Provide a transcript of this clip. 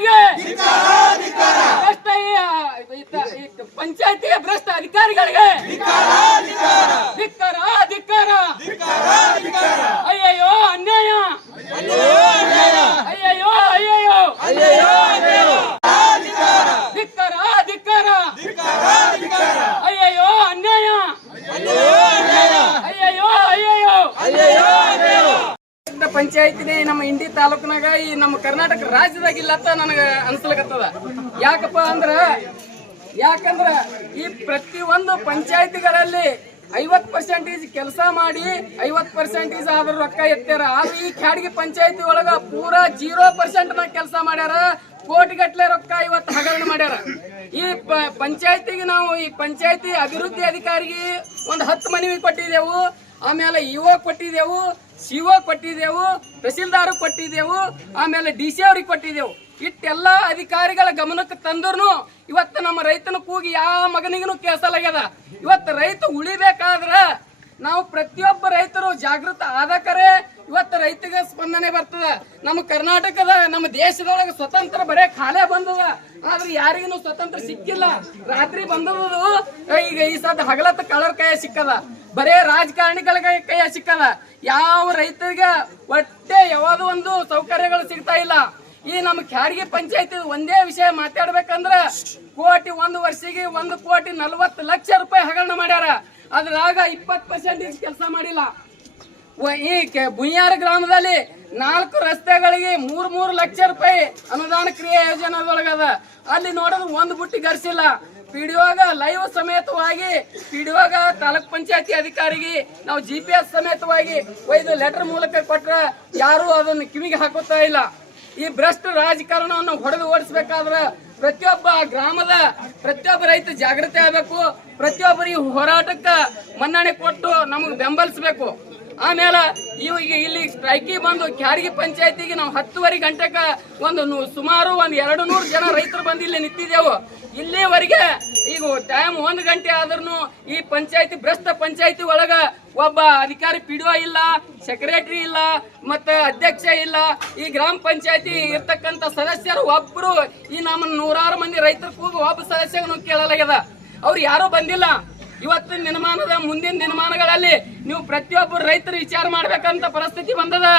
ಅಧಿಕಾರಿಗಳಿಗೆ ಪಂಚಾಯತಿಯ ಭ್ರಷ್ಟ ಅಧಿಕಾರಿಗಳಿಗೆ ಧಿಕ್ಕಾರ ಧಿಕ್ಕಾರ. ಅಯ್ಯಯ್ಯೋ ಅನ್ಯಾಯ, ಅಯ್ಯಯ್ಯೋ ಅಯ್ಯಯ್ಯೋ ಧಿಕ್ಕಾರ ಧಿಕ್ಕಾರ. ಅಯ್ಯಯ್ಯೋ ಅನ್ಯಾಯ, ಅಯ್ಯಯ್ಯೋ ಅಯ್ಯಯ್ಯೋ. ಪಂಚಾಯತಿನೇ ನಮ್ಮ ಇಂಡಿ ತಾಲೂಕಿನಾಗ ಈ ನಮ್ಮ ಕರ್ನಾಟಕ ರಾಜ್ಯದಾಗ ಇಲ್ಲ ಅಂತ ನನಗೆ ಅನ್ಸ್ಲಕತ್ತದ. ಯಾಕಂದ್ರ ಈ ಪ್ರತಿಯೊಂದು ಪಂಚಾಯತಿಗಳಲ್ಲಿ 50% ಕೆಲಸ ಮಾಡಿ 50% ಆದ್ರ ರೊಕ್ಕ ಎತ್ತಾರ. ಆದ್ರೆ ಈ ಖಾಡ್ಗಿ ಪಂಚಾಯತಿ ಒಳಗ ಪೂರಾ 0% ನ ಕೆಲಸ ಮಾಡ್ಯಾರ. ಕೋಟಿಗಟ್ಲೆ ರೊಕ್ಕ ಇವತ್ತು ಹಗರಣ ಮಾಡ್ಯಾರ. ಈ ಪಂಚಾಯತಿಗೆ ನಾವು ಈ ಪಂಚಾಯತಿ ಅಭಿವೃದ್ಧಿ ಅಧಿಕಾರಿಗೆ ಒಂದು 10 ಮನವಿ ಕೊಟ್ಟಿದ್ದೆವು. ಆಮೇಲೆ ಇಒ ಕೊಟ್ಟಿದ್ದೆವು, ಸಿಒ ಕೊಟ್ಟಿದ್ದೆವು, ತಹಸೀಲ್ದಾರ್ ಕೊಟ್ಟಿದ್ದೆವು, ಆಮೇಲೆ DC ಅವ್ರಿಗೆ ಕೊಟ್ಟಿದ್ದೆವು. ಇಟ್ಟೆಲ್ಲ ಅಧಿಕಾರಿಗಳ ಗಮನಕ್ಕೆ ತಂದ್ರು ಇವತ್ತು ನಮ್ಮ ರೈತನ ಕೂಗಿ ಯಾವ ಮಗನಿಗೂ ಕೇಳಿಸಲಾಗ್ಯದ. ಇವತ್ತು ರೈತ ಉಳಿಬೇಕಾದ್ರ ನಾವು ಪ್ರತಿಯೊಬ್ಬ ರೈತರು ಜಾಗೃತ ಆದಕರೆ ಇವತ್ತು ರೈತಗೆ ಸ್ಪಂದನೆ ಬರ್ತದ. ನಮ್ಮ ಕರ್ನಾಟಕದ ನಮ್ಮ ದೇಶದೊಳಗೆ ಸ್ವತಂತ್ರ ಬರೇ ಖಾಲೆ ಬಂದದ, ಆದ್ರೆ ಯಾರಿಗೂ ಸ್ವತಂತ್ರ ಸಿಕ್ಕಿಲ್ಲ. ರಾತ್ರಿ ಬಂದದು ಈಗ ಈ ಸದ್ ಹಗಲತ್ತ ಕಳರ್ ಕೈಯ ಸಿಕ್ಕದ, ಬರೇ ರಾಜಕಾರಣಿಗಳ ಕೈಯ ಸಿಕ್ಕದ. ಯಾವ ರೈತರಿಗೆ ಒಟ್ಟೆ ಯಾವ್ದು ಒಂದು ಸೌಕರ್ಯಗಳು ಸಿಗ್ತಾ ಇಲ್ಲ. ಈ ನಮ್ಮ ಖಾಡ್ಗಿ ಪಂಚಾಯತಿ ಒಂದೇ ವಿಷಯ ಮಾತಾಡ್ಬೇಕಂದ್ರ ಒಂದು ವರ್ಷಿಗೆ 1,40,00,000 ರೂಪಾಯಿ ಹಗರಣ ಮಾಡ್ಯಾರ. ಅದ್ರಾಗ 20% ಕೆಲಸ ಮಾಡಿಲ್ಲ. ಈ ಬುಯ್ಯಾರ ಗ್ರಾಮದಲ್ಲಿ 4 ರಸ್ತೆಗಳಿಗೆ 3 ಲಕ್ಷ ರೂಪಾಯಿ ಅನುದಾನ ಕ್ರಿಯಾ ಯೋಜನೆದೊಳಗದ. ಅಲ್ಲಿ ನೋಡಿದ್ರೆ ಒಂದು ಬುಟ್ಟಿ ಗರ್ಸಿಲ್ಲ. ಪಿಡಿಒಗ ಲೈವ್ ಸಮೇತವಾಗಿ ಪಿಡಿಒಗ ತಾಲೂಕ್ ಪಂಚಾಯತಿ ಅಧಿಕಾರಿಗೆ ನಾವು GPS ಸಮೇತವಾಗಿ ಒಯ್ದು ಲೆಟರ್ ಮೂಲಕ ಕೊಟ್ರ ಯಾರು ಅದನ್ನು ಕಿವಿಗೆ ಹಾಕುತ್ತಾ ಇಲ್ಲ. ಈ ಭ್ರಷ್ಟ ರಾಜಕಾರಣವನ್ನು ಹೊಡೆದು ಓಡಿಸಬೇಕಾದ್ರ ಪ್ರತಿಯೊಬ್ಬ ಗ್ರಾಮದ ಪ್ರತಿಯೊಬ್ಬ ರೈತ ಜಾಗೃತಿ ಆಗಬೇಕು. ಪ್ರತಿಯೊಬ್ಬರಿಗೆ ಹೋರಾಟಕ್ಕ ಮನ್ನಣೆ ಕೊಟ್ಟು ನಮಗೆ ಬೆಂಬಲಿಸಬೇಕು. ಆಮೇಲೆ ಇವಾಗ ಇಲ್ಲಿ ಸ್ಟ್ರೈಕಿ ಬಂದು ಖಾಡ್ಗಿ ಪಂಚಾಯತಿಗೆ ನಾವು 10:30 ಗಂಟೆಗೆ ಸುಮಾರು 200 ಜನ ರೈತರು ಬಂದು ಇಲ್ಲಿ ನಿಂತಿದ್ದೆವು. ಇಲ್ಲಿವರೆಗೆ ಈಗ ಟೈಮ್ 1 ಗಂಟೆ ಆದ್ರೂ ಈ ಪಂಚಾಯತಿ ಭ್ರಷ್ಟ ಪಂಚಾಯತಿ ಒಳಗ ಒಬ್ಬ ಅಧಿಕಾರಿ ಪಿಡಿಒ ಇಲ್ಲ, ಸೆಕ್ರೆಟರಿ ಇಲ್ಲ, ಮತ್ತೆ ಅಧ್ಯಕ್ಷ ಇಲ್ಲ. ಈ ಗ್ರಾಮ ಪಂಚಾಯತಿ ಇರ್ತಕ್ಕಂಥ ಸದಸ್ಯರು ಒಬ್ರು ಈ ನಮ್ಮ 100 ಮಂದಿ ರೈತರ ಕೂಗು ಒಬ್ಬ ಸದಸ್ಯನು ಕೇಳಲಾಗ್ಯದ. ಅವ್ರು ಯಾರು ಬಂದಿಲ್ಲ. ಇವತ್ತಿನ ದಿನಮಾನದ ಮುಂದಿನ ದಿನಮಾನಗಳಲ್ಲಿ ನೀವು ಪ್ರತಿಯೊಬ್ಬರು ರೈತರು ವಿಚಾರ ಮಾಡ್ಬೇಕಂತ ಪರಿಸ್ಥಿತಿ ಬಂದದ.